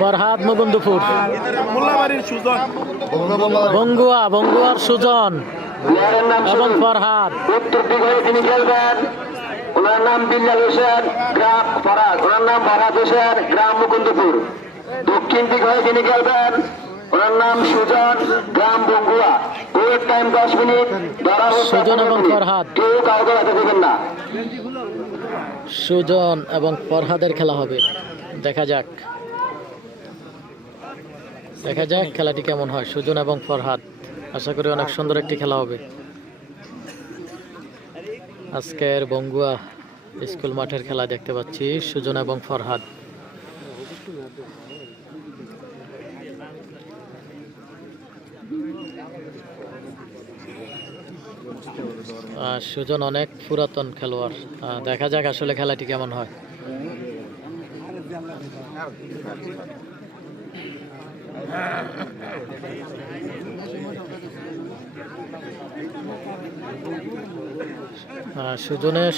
ফরহাদ মুকুন্দপুর, বঙ্গুয়ার সুজন এবং ফরহাদ। উত্তর দিক হয়ে তিনি খেলবেন, ওনার নাম বিল্লাল হোসেন, গ্রাম ফরহাদ, ওনার নাম ফরহাদ হোসেন, গ্রাম মুকুন্দপুর। দক্ষিণ দিক হয়ে তিনি খেলবেন, ওনার নাম সুজন, গ্রাম বঙ্গুয়া। ওর টাইম 10 মিনিট। সুজন এবং ফরহাদ, কেউ কাউকে রাখতে দেবেন না। সুজন এবং ফরহাদের খেলা হবে। দেখা যাক খেলাটি কেমন হয়। সুজন এবং ফরহাদ, আশা করি অনেক সুন্দর একটি খেলা হবে। আজকের বঙ্গুয়া স্কুল মাঠের খেলা দেখতে পাচ্ছি, সুজন এবং ফরহাদ। সুজন অনেক পুরাতন খেলোয়াড়। দেখা যাক আসলে খেলাটি কেমন হয়।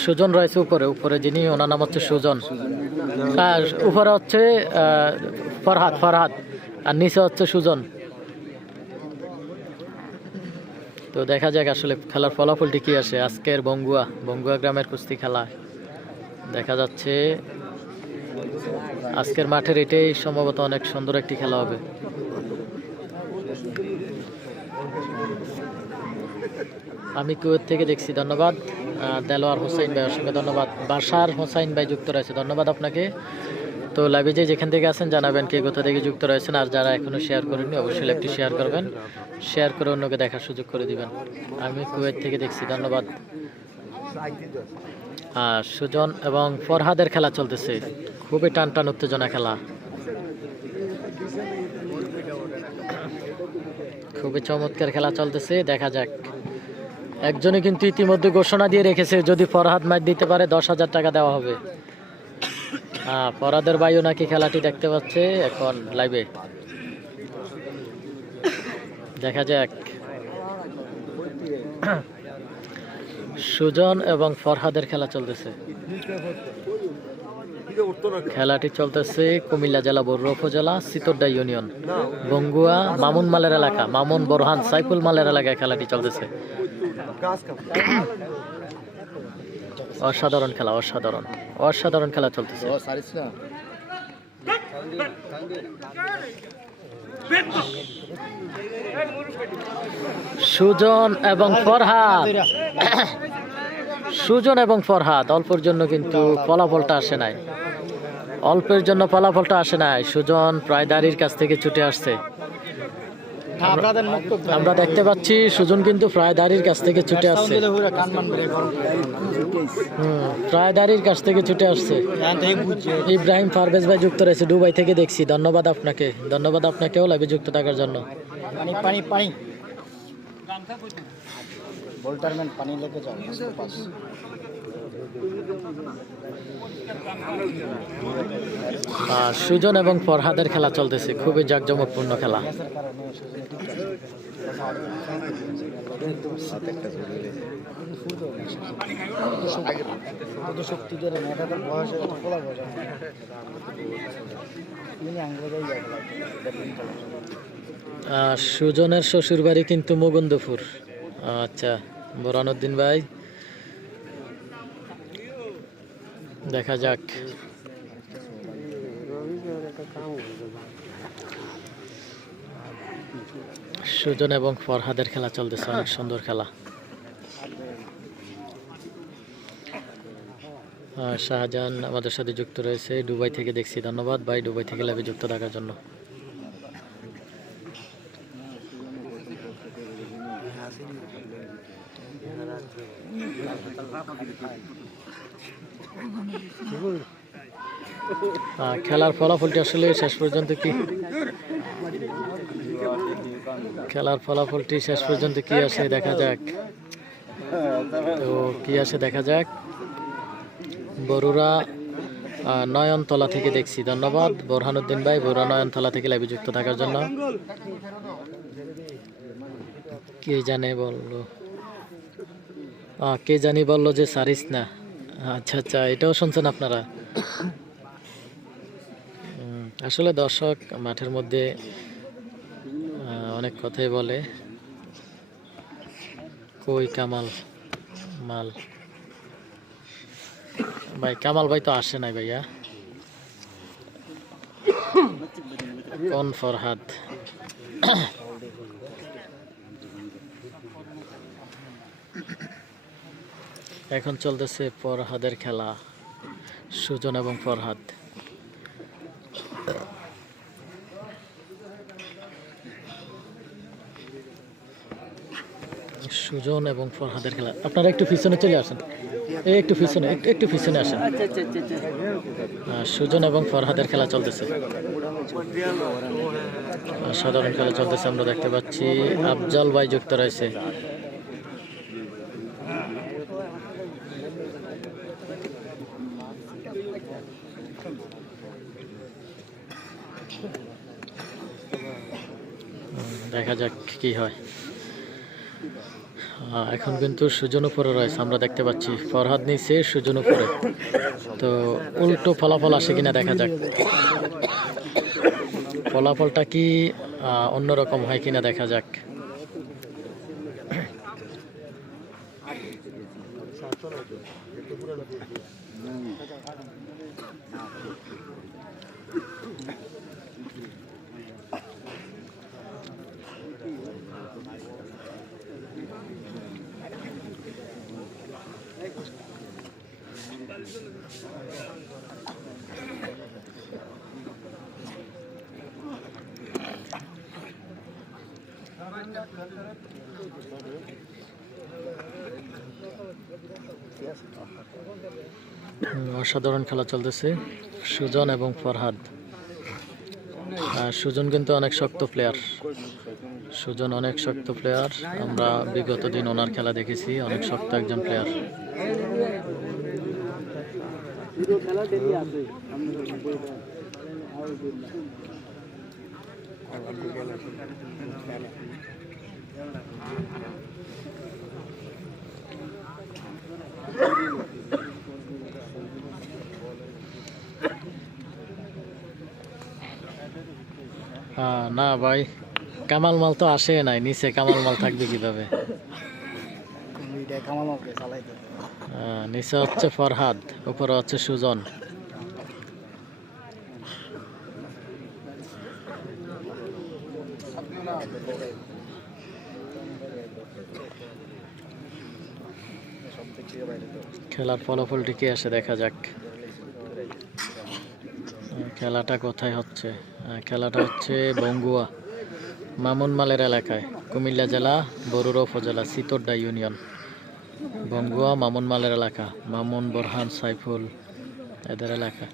সুজন রয়েছে উপরে যিনি, ওনার নাম হচ্ছে সুজন। উপরে হচ্ছে ফরহাদ আর নিচে হচ্ছে সুজন। তো দেখা যাক আসলে খেলার ফলাফলটি কি আসে। আজকের বঙ্গুয়া গ্রামের কুস্তি খেলা দেখা যাচ্ছে। আজকের মাঠের এটাই সম্ভবত অনেক সুন্দর একটি খেলা হবে। আমি কুয়েত থেকে দেখছি, ধন্যবাদ। দেলোয়ার হোসাইন ভাই, অসংখ্য ধন্যবাদ। বাশার হোসাইন ভাই যুক্ত রয়েছে, ধন্যবাদ আপনাকে। তো লাইভে যেখান থেকে আছেন জানাবেন কে কোথা থেকে যুক্ত রয়েছেন। আর যারা এখনো শেয়ার করেননি অবশ্যই লাইভটি শেয়ার করবেন, শেয়ার করে অন্যকে দেখার সুযোগ করে দিবেন। আমি কুয়েত থেকে দেখছি, ধন্যবাদ। সুজন এবং ফরহাদের খেলা চলতেছে, খুবই টান উত্তেজনা খেলা, খুবই চমৎকার খেলা চলতেছে। দেখা যাক। একজনে কিন্তু ইতিমধ্যে ঘোষণা দিয়ে রেখেছে, যদি ফরহাদ ম্যাচ দিতে পারে 10,000 টাকা দেওয়া হবে। ফরহাদের ভাইও নাকি খেলাটি দেখতে পাচ্ছে এখন লাইভে। দেখা যাক। সুজন এবং ফরহাদের খেলা চলতেছে। খেলাটি চলতেছে কুমিল্লা জেলা বরুড়া উপজেলা সিতোড্ডা ইউনিয়ন, বঙ্গুয়া মামুন মালের এলাকা, মামুন বোরহান সাইফুল মালের এলাকায় খেলাটি চলতেছে। অসাধারণ খেলা, অসাধারণ খেলা চলতেছে। সুজন এবং ফরহাদ অল্পের জন্য কিন্তু ফলাফলটা আসে নাই। সুজন প্রায় দাঁড়ির কাছ থেকে ছুটে আসছে। আমরা দেখতে পাচ্ছি সুজন কিন্তু প্রায় দাঁড়ির কাছ থেকে ছুটে আসছে। ইব্রাহিম পারভেজ ভাই যুক্ত রয়েছে, দুবাই থেকে দেখছি, ধন্যবাদ আপনাকেও লাইভে যুক্ত থাকার জন্য। সুজন এবং ফরহাদের খেলা চলতেছে, খুবই জাঁকজমকপূর্ণ খেলা। সুজনের শ্বশুর বাড়ি কিন্তু মুকুন্দপুর। আচ্ছা, বোরহানউদ্দিন ভাই, দেখা যাক। সুজন এবং ফরহাদের খেলা চলতেছে, অনেক সুন্দর খেলা। শাহজাহান আমাদের সাথে যুক্ত রয়েছে, দুবাই থেকে দেখছি, ধন্যবাদ ভাই দুবাই থেকে লাইভে যুক্ত থাকার জন্য। খেলার ফলাফলটি আসলে শেষ পর্যন্ত কি আসে দেখা যাক। বরুড়া নয়নতলা থেকে দেখছি, ধন্যবাদ বোরহানউদ্দিন ভাই, বরুড়া নয়নতলা থেকে লাইভে যুক্ত থাকার জন্য। কে জানি বললো যে সারিস না। আচ্ছা আচ্ছা, এটাও শুনছেন আপনারা। আসলে দর্শক মাঠের মধ্যে অনেক কথাই বলে। কই কামাল মাল ভাই, কামাল ভাই তো আসে নাই ভাইয়া। কোন ফরহাদ? এখন চলতেছে ফরহাদের খেলা, সুজন এবং ফরহাদ। সুজন এবং ফরহাদের খেলা। আপনারা একটু পিছনে চলে আসেন, এই একটু পিছনে, একটু পিছনে আসেন। সুজন এবং ফরহাদের খেলা চলতেছে, সাধারণ খেলা চলতেছে। আমরা দেখতে পাচ্ছি আফজাল ভাই যুক্ত রয়েছে। দেখা যাক কি হয়। এখন কিন্তু সুজন উপরে রয়েছে, আমরা দেখতে পাচ্ছি ফরহাদ নিচে, সুজন উপরে। তো উল্টো ফলাফল আসে কিনা দেখা যাক, ফলাফলটা কি অন্যরকম হয় কিনা দেখা যাক। অসাধারণ খেলা চলতেছে, সুজন এবং ফরহাদ। সুজন কিন্তু অনেক শক্ত প্লেয়ার, সুজন অনেক শক্ত প্লেয়ার। আমরা বিগত দিন ওনার খেলা দেখেছি, অনেক শক্ত একজন প্লেয়ার। না ভাই, কামাল মাল তো আসে নাই নিচে, কামাল মাল থাকবে কিভাবে? নিচে হচ্ছে ফরহাদ, উপরে হচ্ছে সুজন। খেলার ফলাফলটি কি আসে দেখা যাক। খেলাটা কোথায় হচ্ছে? খেলাটা হচ্ছে বঙ্গুয়া মামুন মালের এলাকায়, কুমিল্লা জেলা বরুড়া উপজেলা সিতোড্ডা ইউনিয়ন। বঙ্গুয়া মামুন মালের এলাকা, মামুন, বোরহান, সাইফুল এদের এলাকা।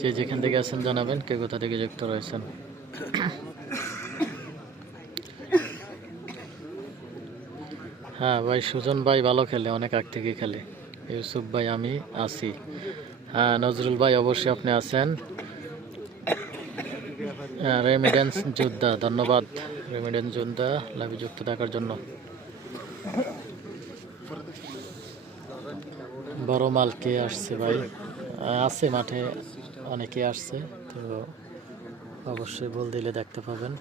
যে যেখান থেকে আছেন জানাবেন, কে কোথা থেকে যুক্ত রয়েছেন। হ্যাঁ ভাই, সুজন ভাই ভালো খেলে, অনেক আগ থেকে খেলে। ইউসুফ ভাই আমি আছি। হ্যাঁ নজরুল ভাই অবশ্যই আপনি আছেন। রেমিডেন্স যোদ্ধা, ধন্যবাদ রেমিডেন্স যোদ্ধা লাইভে যুক্ত থাকার জন্য। বড় মাল কে আসছে ভাই? আছে মাঠে, অনেকে আসছে, তো অবশ্যই বল দিলে দেখতে পাবেন।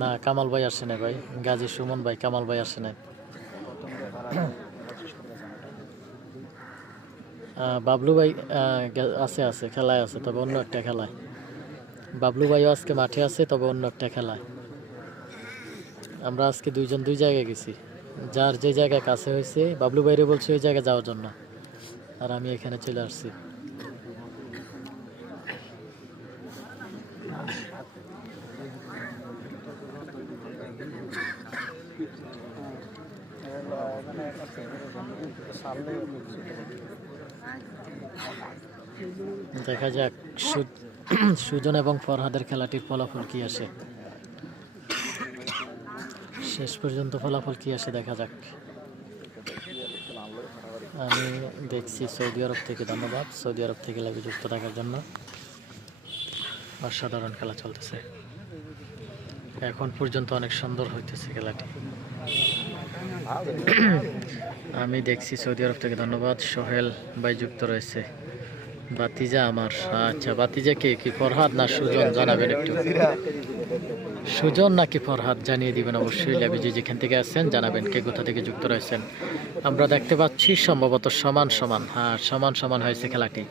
না কামাল ভাই আসে নাই ভাই, গাজী সুমন ভাই, কামাল ভাই আসে নাই। বাবলু ভাই আছে, খেলায় আছে, তবে অন্য একটা খেলায়। বাবলু ভাইও আজকে মাঠে আছে, তবে অন্য একটা খেলায়। আমরা আজকে দুইজন দুই জায়গায় গেছি, যার যে জায়গায় কাছে হয়েছে বাবলু ভাইরে বলছে ওই জায়গায় যাওয়ার জন্য, আর আমি এখানে চলে আসছি। দেখা যাক সুজন এবং ফরহাদের খেলাটির ফলাফল কি আসে, শেষ পর্যন্ত ফলাফল কি আসে দেখা যাক। আমি দেখছি সৌদি আরব থেকে, ধন্যবাদ সৌদি আরব থেকে লাইভে যুক্ত থাকার জন্য। অসাধারণ খেলা চলতেছে এখন পর্যন্ত, অনেক সুন্দর হইতেছে খেলাটি। আমি দেখছি সৌদি আরব থেকে, ধন্যবাদ। সোহেল ভাই যুক্ত রয়েছে। বাতিজা আমার, আচ্ছা বাতিজা কে, কি ফরহাদ না সুজন জানাবেন একটু। সুজন নাকি ফরহাদ জানিয়ে দিবেন অবশ্যই। লাইভে যেখান থেকে আসছেন জানাবেন কে কোথা থেকে যুক্ত রয়েছেন। আমরা দেখতে পাচ্ছি সম্ভবত সমান সমান, হ্যাঁ সমান সমান হয়েছে খেলাটি,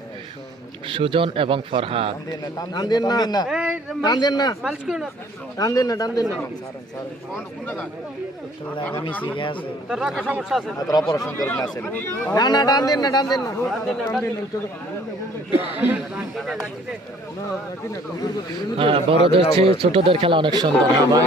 সুজন এবং ফরহাদ। হ্যাঁ, বড়দের চেয়ে ছোটদের খেলা অনেক সুন্দর। হ্যাঁ ভাই।